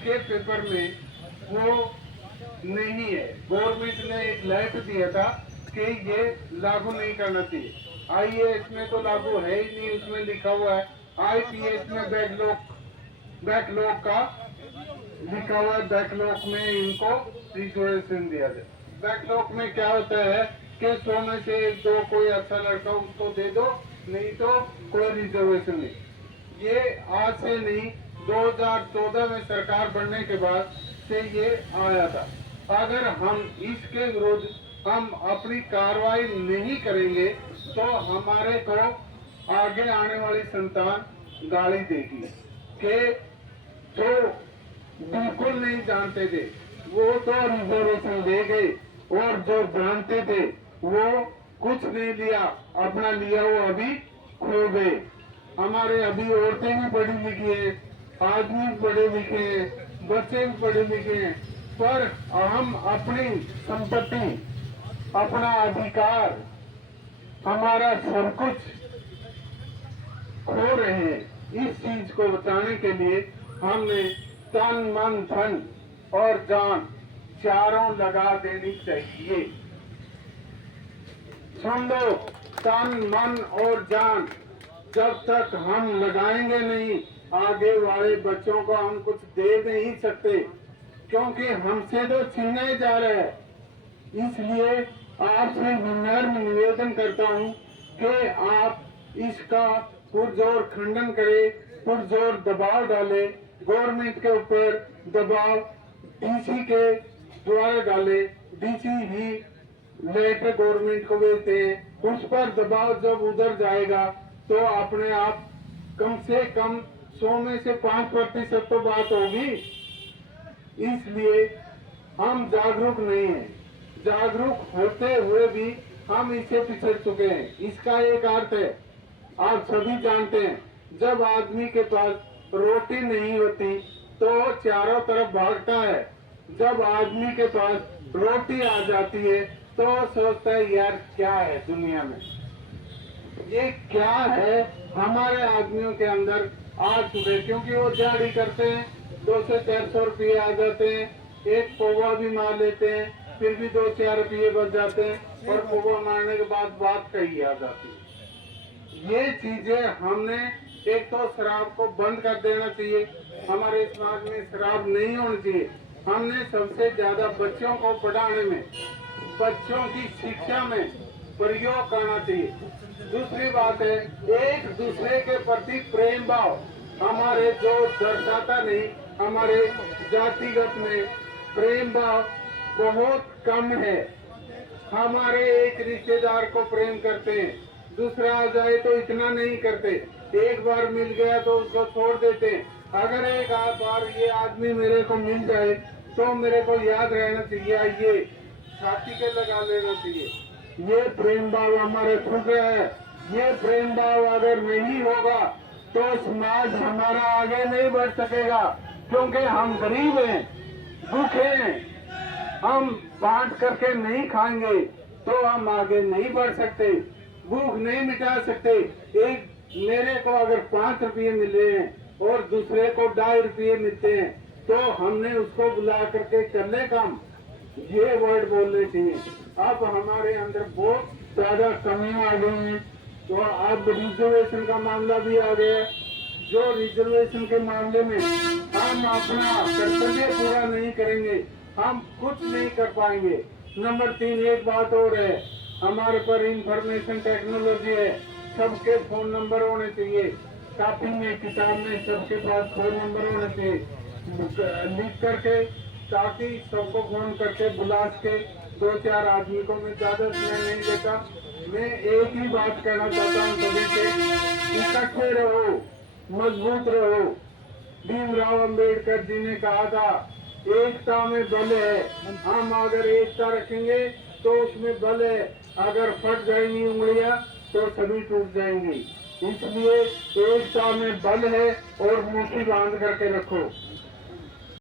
के पेपर में वो नहीं है। गवर्नमेंट ने एक लेटर दिया था कि ये लागू नहीं करना चाहिए। आईएएस में तो लागू है ही नहीं, उसमें लिखा हुआ है। आईपीएस में बैकलॉग का लिखा हुआ है, बैकलॉग में इनको रिजर्वेशन दिया जाए। बैकलॉग में क्या होता है कि 100 में से 1-2 कोई अच्छा लड़का उसको दे दो, नहीं तो कोई रिजर्वेशन नहीं। ये आज से नहीं, 2014 में सरकार बनने के बाद से ये आया था। अगर हम इसके विरुद्ध हम अपनी कार्रवाई नहीं करेंगे तो हमारे को आगे आने वाली संतान गाली देगी कि जो बिल्कुल नहीं जानते थे वो तो रिजर्वेशन दे गए, और जो जानते थे वो कुछ नहीं लिया, अपना लिया वो अभी खो गए। हमारे अभी औरतें भी पढ़ी लिखी है, आदमी भी पढ़े लिखे हैं, बच्चे भी पढ़े लिखे हैं, पर हम अपनी संपत्ति, अपना अधिकार, हमारा सब कुछ खो रहे हैं। इस चीज को बचाने के लिए हमने तन मन धन और जान चारों लगा देनी चाहिए। सुन लो, तन मन और जान जब तक हम लगाएंगे नहीं, आगे वाले बच्चों को हम कुछ दे नहीं सकते, क्योंकि हमसे तो छीने जा रहे हैं। इसलिए आपसे विनम्र निवेदन करता हूं कि आप इसका पुरजोर खंडन करें, पुरजोर दबाव डाले, गवर्नमेंट के ऊपर दबाव डीसी के द्वारा डाले। डीसी ही लेटर गवर्नमेंट को भेजते हैं, उस पर दबाव जब उधर जाएगा तो अपने आप कम से कम 100 में से 5% तो बात होगी। इसलिए हम जागरूक नहीं हैं। जागरूक होते हुए भी हम इससे पिछड़ चुके हैं। इसका एक अर्थ है, आप सभी जानते हैं, जब आदमी के पास रोटी नहीं होती तो चारों तरफ भागता है। जब आदमी के पास रोटी आ जाती है तो सोचता है यार क्या है दुनिया में, ये क्या है हमारे आदमियों के अंदर आ चुके, क्योंकि वो दिहाड़ी करते हैं, 200-400 रुपये आ जाते हैं, एक पौवा भी मार लेते हैं, फिर भी 2-4 रुपये बच जाते हैं, और पौवा मारने के बाद बात कही आ जाती है। ये चीजें हमने, एक तो शराब को बंद कर देना चाहिए, हमारे समाज में शराब नहीं होनी चाहिए। हमने सबसे ज्यादा बच्चों को पढ़ाने में, बच्चों की शिक्षा में प्रयोग करना चाहिए। दूसरी बात है, एक दूसरे के प्रति प्रेम भाव हमारे जो दर्शाता नहीं, हमारे जातिगत में प्रेम भाव बहुत कम है। हमारे एक रिश्तेदार को प्रेम करते हैं, दूसरा आ जाए तो इतना नहीं करते, एक बार मिल गया तो उसको छोड़ देते हैं। अगर एक बार ये आदमी मेरे को मिल जाए तो मेरे को याद रहना चाहिए, ये छाती के लगा लेना चाहिए। ये प्रेम भाव हमारे छूट रहा है। ये प्रेम भाव अगर नहीं होगा तो समाज हमारा आगे नहीं बढ़ सकेगा, क्योंकि हम गरीब हैं, भूखे हैं, हम बांट करके नहीं खाएंगे तो हम आगे नहीं बढ़ सकते, भूख नहीं मिटा सकते। एक मेरे को अगर 5 रुपये मिले हैं और दूसरे को 2.5 रुपये मिलते हैं तो हमने उसको बुला करके कर ले काम, ये वर्ड बोलने चाहिए। अब हमारे अंदर बहुत ज्यादा कमियां आ गई हैं, तो अब रिजर्वेशन का मामला भी आ गया। जो रिजर्वेशन के मामले में हम अपना कर्तव्य पूरा नहीं करेंगे, हम कुछ नहीं कर पाएंगे। नंबर 3, एक बात और है, हमारे पर इंफॉर्मेशन टेक्नोलॉजी है, सबके फोन नंबर होने चाहिए, कॉपी में किताब में सबके पास फोन नंबर होने चाहिए लिख करके, ताकि सबको फोन करके बुला के 2-4 आदमी को, मैं ज्यादा समय नहीं देता। मैं एक ही बात कहना चाहता हूँ सभी से, इकट्ठे रहो, मजबूत रहो। भीमराव अंबेडकर जी ने कहा था एकता में बल है। हम अगर एकता रखेंगे तो उसमें बल है, अगर फट जाएंगी उंगलियां तो सभी टूट जाएंगी। इसलिए एकता में बल है और मुट्ठी बांध करके रखो।